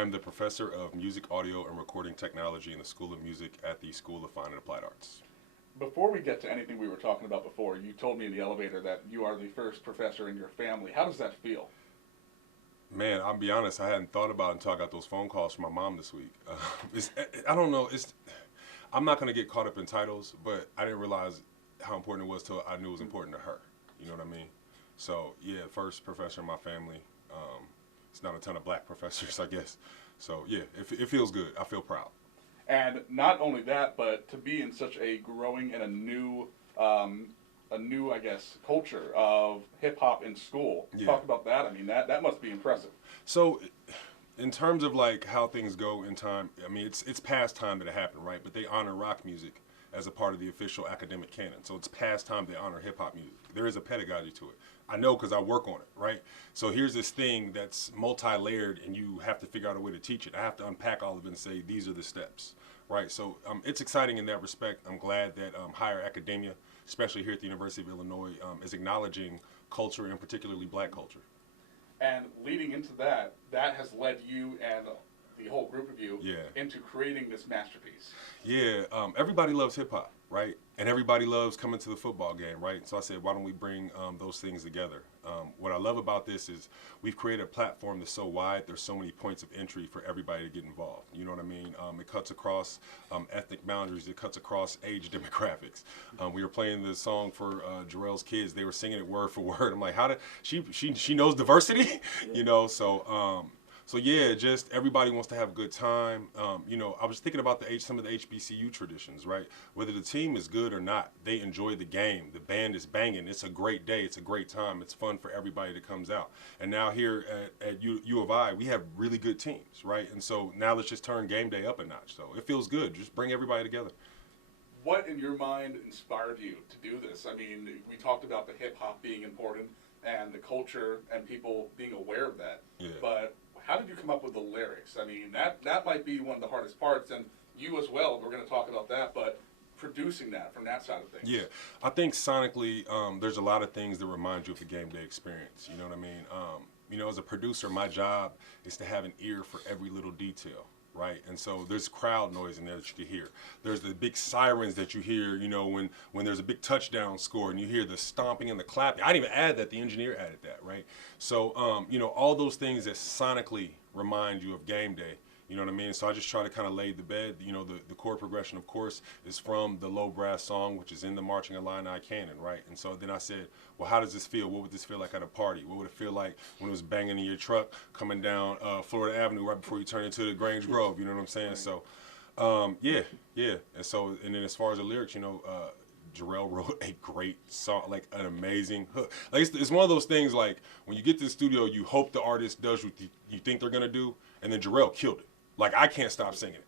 I'm the professor of music, audio, and recording technology in the School of Music at the School of Fine and Applied Arts. Before we get to anything we were talking about before, you told me in the elevator that you are the first professor in your family. How does that feel? Man, I'll be honest, I hadn't thought about it until I got those phone calls from my mom this week. I don't know, I'm not going to get caught up in titles, but I didn't realize how important it was till I knew it was important to her. You know what I mean? So, yeah, first professor in my family. It's not a ton of black professors, I guess. So, yeah, it feels good. I feel proud. And not only that, but to be in such a growing and a new, I guess, culture of hip-hop in school. Yeah. Talk about that. I mean, that must be impressive. So, in terms of, like, how things go in time, I mean, it's past time that it happened, right? But they honor rock music as a part of the official academic canon. So it's past time they honor hip-hop music. There is a pedagogy to it. I know because I work on it, right? So here's this thing that's multi-layered and you have to figure out a way to teach it. I have to unpack all of it and say, these are the steps, right? So it's exciting in that respect. I'm glad that higher academia, especially here at the University of Illinois, is acknowledging culture and particularly black culture. And leading into that, that has led you and the whole group of you into creating this masterpiece. Yeah, everybody loves hip-hop, right? And everybody loves coming to the football game, right? So I said, why don't we bring those things together? What I love about this is we've created a platform that's so wide, there's so many points of entry for everybody to get involved. You know what I mean? It cuts across ethnic boundaries, it cuts across age demographics. We were playing the song for Jarrel's kids, they were singing it word for word. I'm like, how did, she knows diversity? You know, so yeah, just everybody wants to have a good time. You know, I was thinking about some of the HBCU traditions, right? Whether the team is good or not, they enjoy the game. The band is banging. It's a great day. It's a great time. It's fun for everybody that comes out. And now here at U of I, we have really good teams, right? And so now let's just turn game day up a notch. So it feels good. Just bring everybody together. What in your mind inspired you to do this? I mean, we talked about the hip hop being important and the culture and people being aware of that. Yeah. But how did you come up with the lyrics? I mean, that might be one of the hardest parts, and you as well, we're going to talk about that, but producing that from that side of things. Yeah, I think sonically, there's a lot of things that remind you of the game day experience, you know what I mean? You know, as a producer, my job is to have an ear for every little detail, right? And so there's crowd noise in there that you can hear. There's the big sirens that you hear, you know, when there's a big touchdown score and you hear the stomping and the clapping. I didn't even add that, the engineer added that, right? So, you know, all those things that sonically remind you of game day, you know what I mean? So I just try to kind of lay the bed. You know, the chord progression, of course, is from the low brass song, which is in the Marching Illini canon, right? And so then I said, well, how does this feel? What would this feel like at a party? What would it feel like when it was banging in your truck coming down Florida Avenue right before you turn into the Grange Grove? You know what I'm saying? So, yeah. And so, and then as far as the lyrics, you know, Jarrel wrote a great song, like an amazing hook. Like it's one of those things, like when you get to the studio, you hope the artist does what you think they're gonna do, and then Jarrel killed it. Like I can't stop singing it.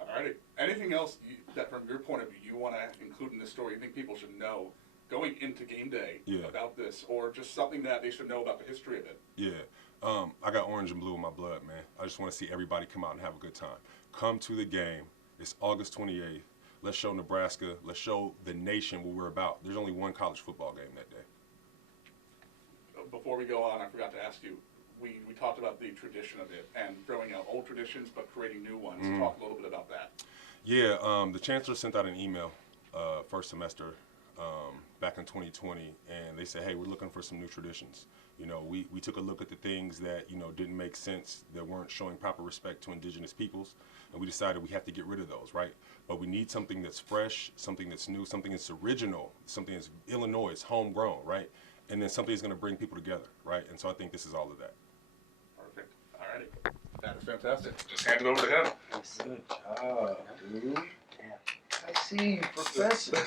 Alrighty. Anything else that, from your point of view, you want to include in this story? You think people should know going into game day about this, or just something that they should know about the history of it? Yeah. I got orange and blue in my blood, man. I just want to see everybody come out and have a good time. Come to the game. It's August 28th. Let's show Nebraska. Let's show the nation what we're about. There's only one college football game that day. Before we go on, I forgot to ask you. We talked about the tradition of it and throwing out old traditions but creating new ones. Talk a little bit about that. Yeah, the chancellor sent out an email first semester back in 2020, and they said, hey, we're looking for some new traditions. You know, we took a look at the things that, you know, didn't make sense, that weren't showing proper respect to indigenous peoples, and we decided we have to get rid of those, right? But we need something that's fresh, something that's new, something that's original, something that's Illinois, it's homegrown, right? And then something that's going to bring people together, right? And so I think this is all of that. Perfect. All righty. That is fantastic. Just hand it over to him. Good job, dude. I see you, Professor.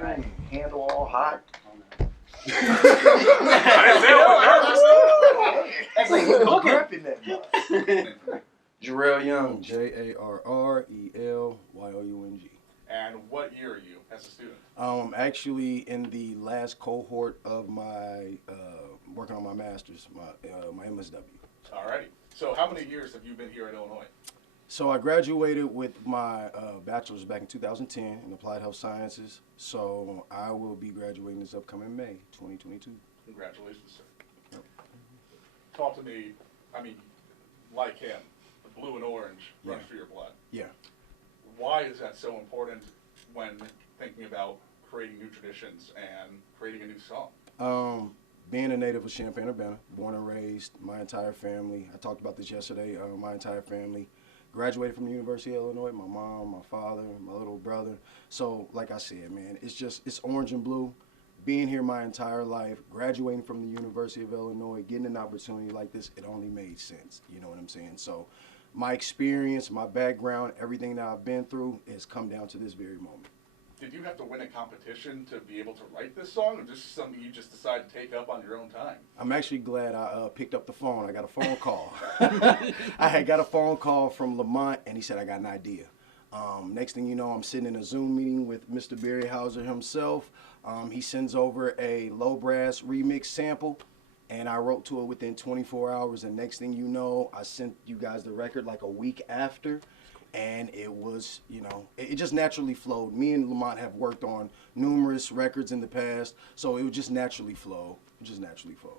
Right. Handle all hot. That's like you're gripping that. Jarrel Young, Jarrel Young. And what year are you as a student? Actually in the last cohort of my working on my master's, my MSW. Alrighty. So how many years have you been here in Illinois? So I graduated with my bachelor's back in 2010 in applied health sciences. So I will be graduating this upcoming May 2022. Congratulations, sir. Yep. Talk to me I mean, like him, the blue and orange runs through your blood. Yeah. Why is that so important when thinking about creating new traditions and creating a new song? Being a native of Champaign, Urbana, born and raised, my entire family, I talked about this yesterday, my entire family graduated from the University of Illinois, my mom, my father, my little brother. So, like I said, man, it's orange and blue. Being here my entire life, graduating from the University of Illinois, getting an opportunity like this, it only made sense. You know what I'm saying? So, my experience, my background, everything that I've been through has come down to this very moment. Did you have to win a competition to be able to write this song, or just something you just decided to take up on your own time? I'm actually glad I picked up the phone. I got a phone call. I had got a phone call from Lamont, and he said, I got an idea. Next thing you know, I'm sitting in a Zoom meeting with Mr. Bary Houser himself. He sends over a low brass remix sample, and I wrote to it within 24 hours. And next thing you know, I sent you guys the record like a week after. And it was, you know, it just naturally flowed. Me and Lamont have worked on numerous records in the past, so it would just naturally flow. It just naturally flowed.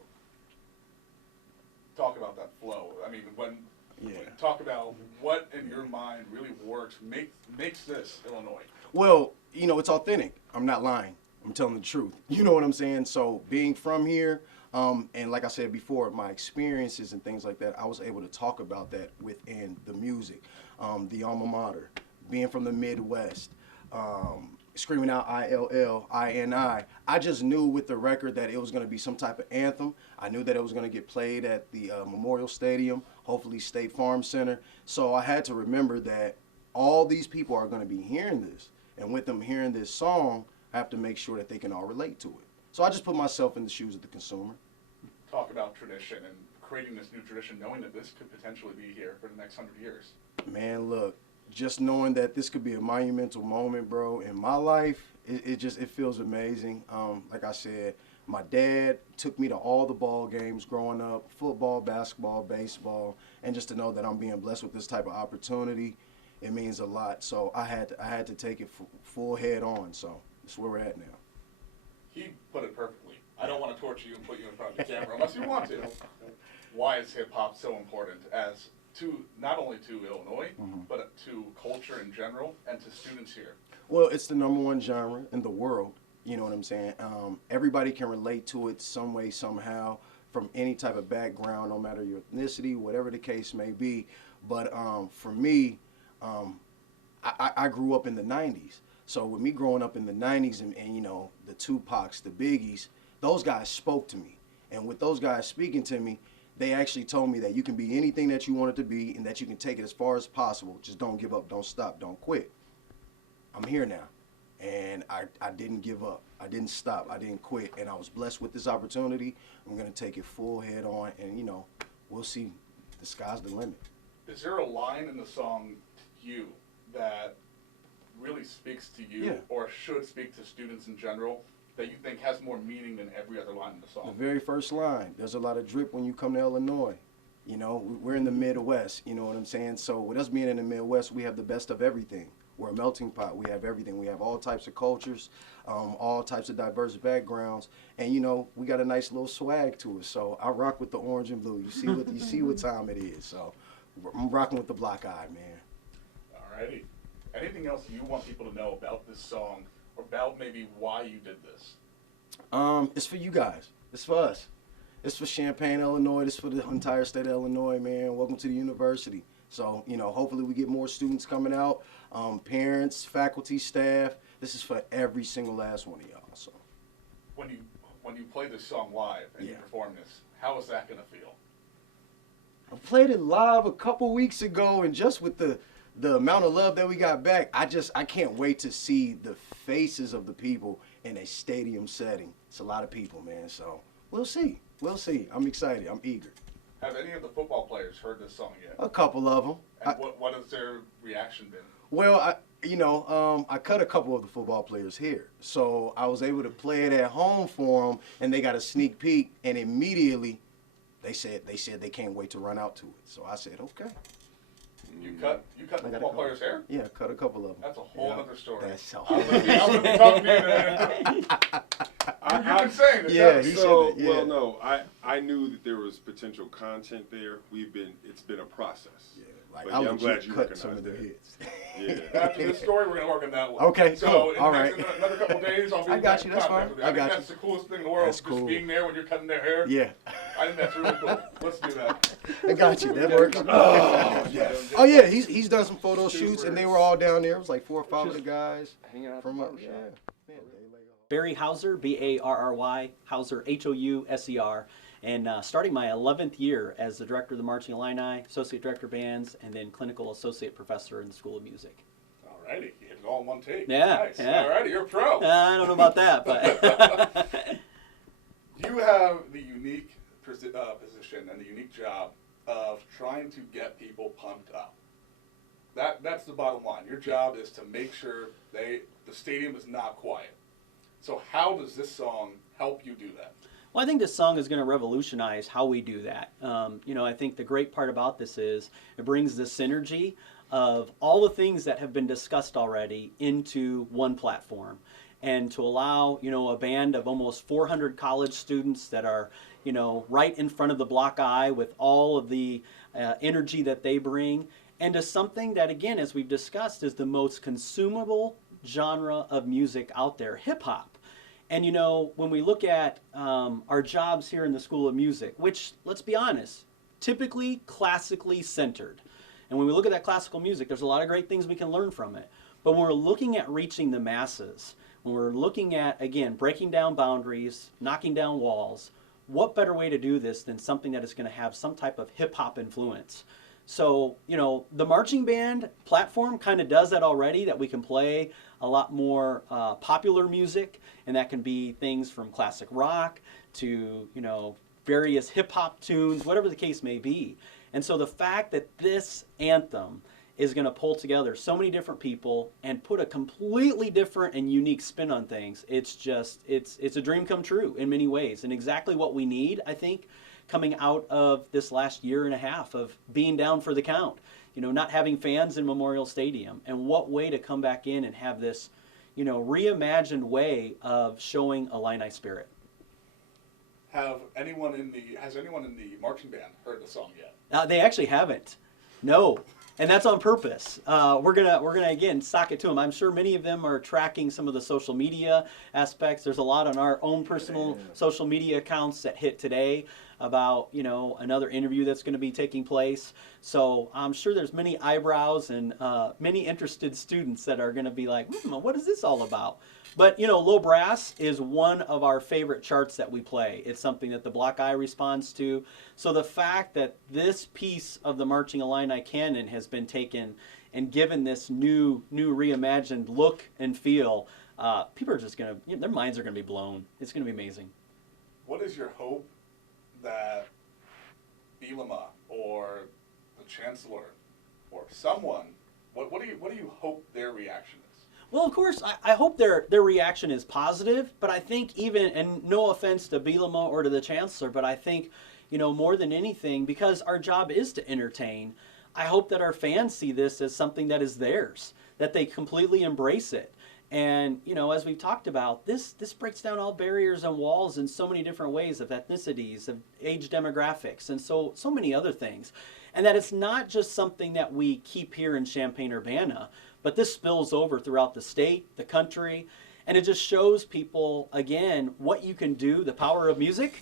Talk about that flow. I mean, talk about what in your mind really works, makes this Illinois. Well, you know, it's authentic. I'm not lying. I'm telling the truth. You know what I'm saying? So being from here, and like I said before, my experiences and things like that, I was able to talk about that within the music. The alma mater, being from the Midwest, screaming out ILLINI. I just knew with the record that it was going to be some type of anthem. I knew that it was going to get played at the Memorial Stadium, hopefully State Farm Center. So I had to remember that all these people are going to be hearing this. And with them hearing this song, I have to make sure that they can all relate to it. So I just put myself in the shoes of the consumer. Talk about tradition and creating this new tradition, knowing that this could potentially be here for the next 100 years. Man, look, just knowing that this could be a monumental moment, bro, in my life, it feels amazing. Like I said, my dad took me to all the ball games growing up, football, basketball, baseball, and just to know that I'm being blessed with this type of opportunity, it means a lot. So I had to take it full head on. So that's where we're at now. He put it perfectly. I don't want to torture you and put you in front of the camera unless you want to. Why is hip-hop so important as to not only to Illinois, but to culture in general and to students here? Well, it's the #1 genre in the world. You know what I'm saying? Everybody can relate to it some way, somehow, from any type of background, no matter your ethnicity, whatever the case may be. But for me, I grew up in the 90s. So with me growing up in the 90s and you know, the Tupacs, the Biggies, those guys spoke to me. And with those guys speaking to me, they actually told me that you can be anything that you want it to be and that you can take it as far as possible. Just don't give up, don't stop, don't quit. I'm here now. And I didn't give up. I didn't stop. I didn't quit. And I was blessed with this opportunity. I'm going to take it full head on. And, you know, we'll see. The sky's the limit. Is there a line in the song to you that really speaks to you or should speak to students in general that you think has more meaning than every other line in the song? The very first line, there's a lot of drip when you come to Illinois. You know, we're in the Midwest, you know what I'm saying? So with us being in the Midwest, we have the best of everything. We're a melting pot. We have everything. We have all types of cultures, all types of diverse backgrounds, and you know, we got a nice little swag to us. So I rock with the orange and blue. You see what time it is. So I'm rocking with the block eye, man. Alrighty. Anything else you want people to know about this song, or about maybe why you did this? It's for you guys. It's for us. It's for Champaign, Illinois. It's for the entire state of Illinois, man. Welcome to the university. So, you know, hopefully we get more students coming out, parents, faculty, staff. This is for every single last one of y'all. So, when you play this song live and you perform this, how is that gonna feel? I played it live a couple weeks ago, and just with the amount of love that we got back, I can't wait to see the faces of the people in a stadium setting. It's a lot of people, man. So we'll see. We'll see. I'm excited. I'm eager. Have any of the football players heard this song yet? A couple of them. And what has their reaction been? Well, I cut a couple of the football players here, so I was able to play it at home for them, and they got a sneak peek, and immediately they said they can't wait to run out to it. So I said, okay. You cut the I got a football couple. player's hair? Yeah, cut a couple of them. That's a whole other story. That's a I'm gonna be talking to you. You've been saying this. Yeah, haven't he you? So, said that, yeah. well, no, I knew that there was potential content there. It's been a process. Yeah, like But I yeah, I'm would glad you cut some of recognized the that. hits. Yeah. After this story, we're gonna work on that one. Okay, so cool. in All next, right. another couple of days, I'll be I got back you, in that's contact fine. with you. I I think got that's you. the coolest thing in the world. That's Just cool. being there when you're cutting their hair. Yeah, I think that's really cool. Let's do that. I got you. That works. Oh, yes. Oh yeah, he's done some photo shoots, and they were all down there. It was like 4 or 5 of the guys Hanging out from the up. barbershop. Yeah. Bary Houser, Barry, Houser, Houser, and starting my 11th year as the director of the Marching Illini, associate director of bands, and then clinical associate professor in the School of Music. Alrighty, you hit it all in one take. Yeah, Nice. yeah. Alrighty, you're a pro. I don't know about that, but You have the unique position and the unique job of trying to get people pumped up. That's the bottom line. Your job is to make sure the stadium is not quiet. So how does this song help you do that? well, I think this song is going to revolutionize how we do that. I think the great part about this is it brings the synergy of all the things that have been discussed already into one platform. And to allow, a band of almost 400 college students that are, right in front of the block eye with all of the energy that they bring, and to something that, again, as we've discussed, is the most consumable genre of music out there, hip hop. And when we look at our jobs here in the School of Music, which, let's be honest, typically classically centered. And when we look at that classical music, there's a lot of great things we can learn from it. But when we're looking at reaching the masses, when we're looking at, again, breaking down boundaries, knocking down walls, what better way to do this than something that is going to have some type of hip-hop influence? So, the marching band platform kind of does that already, that we can play a lot more popular music, and that can be things from classic rock to, various hip-hop tunes, whatever the case may be. And so the fact that this anthem is going to pull together so many different people and put a completely different and unique spin on things, it's a dream come true in many ways, and exactly what we need, I think, coming out of this last year and a half of being down for the count, not having fans in Memorial Stadium, and what way to come back in and have this, reimagined way of showing Illini spirit. Has anyone in the marching band heard the song yet? They actually haven't. No. And that's on purpose. We're gonna again sock it to them. I'm sure many of them are tracking some of the social media aspects. There's a lot on our own personal social media accounts that hit today about another interview that's going to be taking place. So I'm sure there's many eyebrows and many interested students that are going to be like, what is this all about? But low brass is one of our favorite charts that we play. It's something that the Block Eye responds to. So the fact that this piece of the Marching Illini canon has been taken and given this new reimagined look and feel, people are just gonna, their minds are gonna be blown. It's gonna be amazing. What is your hope that Bielema or the Chancellor or someone, what do you hope their reaction is? Well, of course, I hope their reaction is positive, but I think even, and no offense to Bielema or to the Chancellor, but I think, more than anything, because our job is to entertain, I hope that our fans see this as something that is theirs, that they completely embrace it. And, as we've talked about, this breaks down all barriers and walls in so many different ways, of ethnicities, of age demographics, and so many other things. And that it's not just something that we keep here in Champaign-Urbana, but this spills over throughout the state, the country, and it just shows people, again, what you can do, the power of music.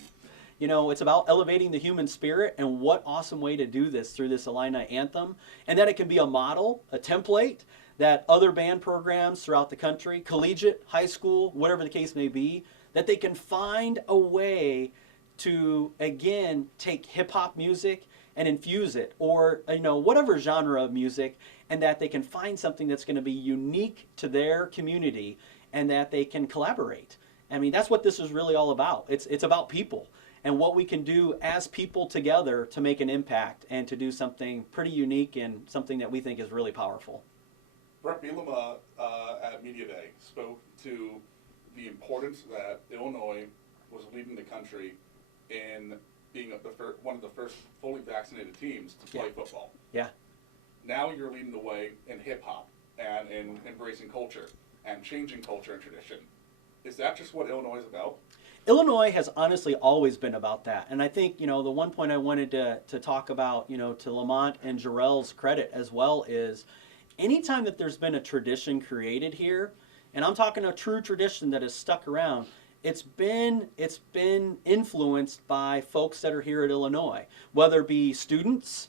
It's about elevating the human spirit, and what awesome way to do this through this Illini Anthem, and that it can be a model, a template, that other band programs throughout the country, collegiate, high school, whatever the case may be, that they can find a way to, again, take hip-hop music and infuse it, or whatever genre of music, and that they can find something that's going to be unique to their community, and that they can collaborate. I mean, that's what this is really all about. It's about people and what we can do as people together to make an impact and to do something pretty unique and something that we think is really powerful. Brett Bielema at Media Day spoke to the importance that Illinois was leading the country in being one of the first fully vaccinated teams to play football. Yeah. now you're leading the way in hip hop and in embracing culture and changing culture and tradition. Is that just what Illinois is about? Illinois has honestly always been about that. And I think, the one point I wanted to talk about, to Lamont and Jarrel's credit as well, is anytime that there's been a tradition created here, and I'm talking a true tradition that has stuck around, it's been influenced by folks that are here at Illinois, whether it be students,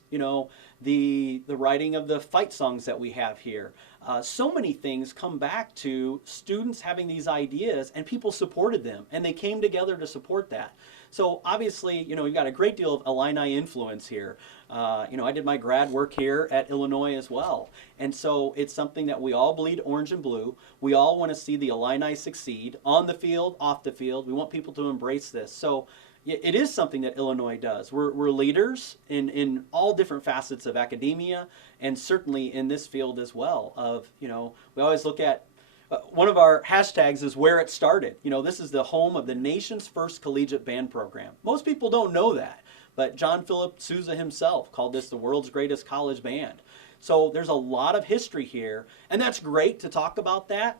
the writing of the fight songs that we have here. So many things come back to students having these ideas, and people supported them, and they came together to support that. So obviously, you've got a great deal of Illini influence here. I did my grad work here at Illinois as well. And so it's something that we all bleed orange and blue. We all want to see the Illini succeed on the field, off the field. We want people to embrace this. So it is something that Illinois does. We're leaders in all different facets of academia, and certainly in this field as well. We always look at one of our hashtags is where it started. This is the home of the nation's first collegiate band program. Most people don't know that, but John Philip Sousa himself called this the world's greatest college band. So there's a lot of history here, and that's great to talk about that.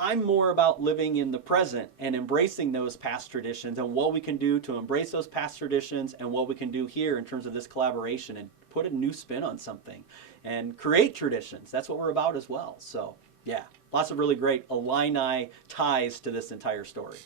I'm more about living in the present and embracing those past traditions and what we can do to embrace those past traditions and what we can do here in terms of this collaboration and put a new spin on something and create traditions. That's what we're about as well. So, yeah, lots of really great Illini ties to this entire story.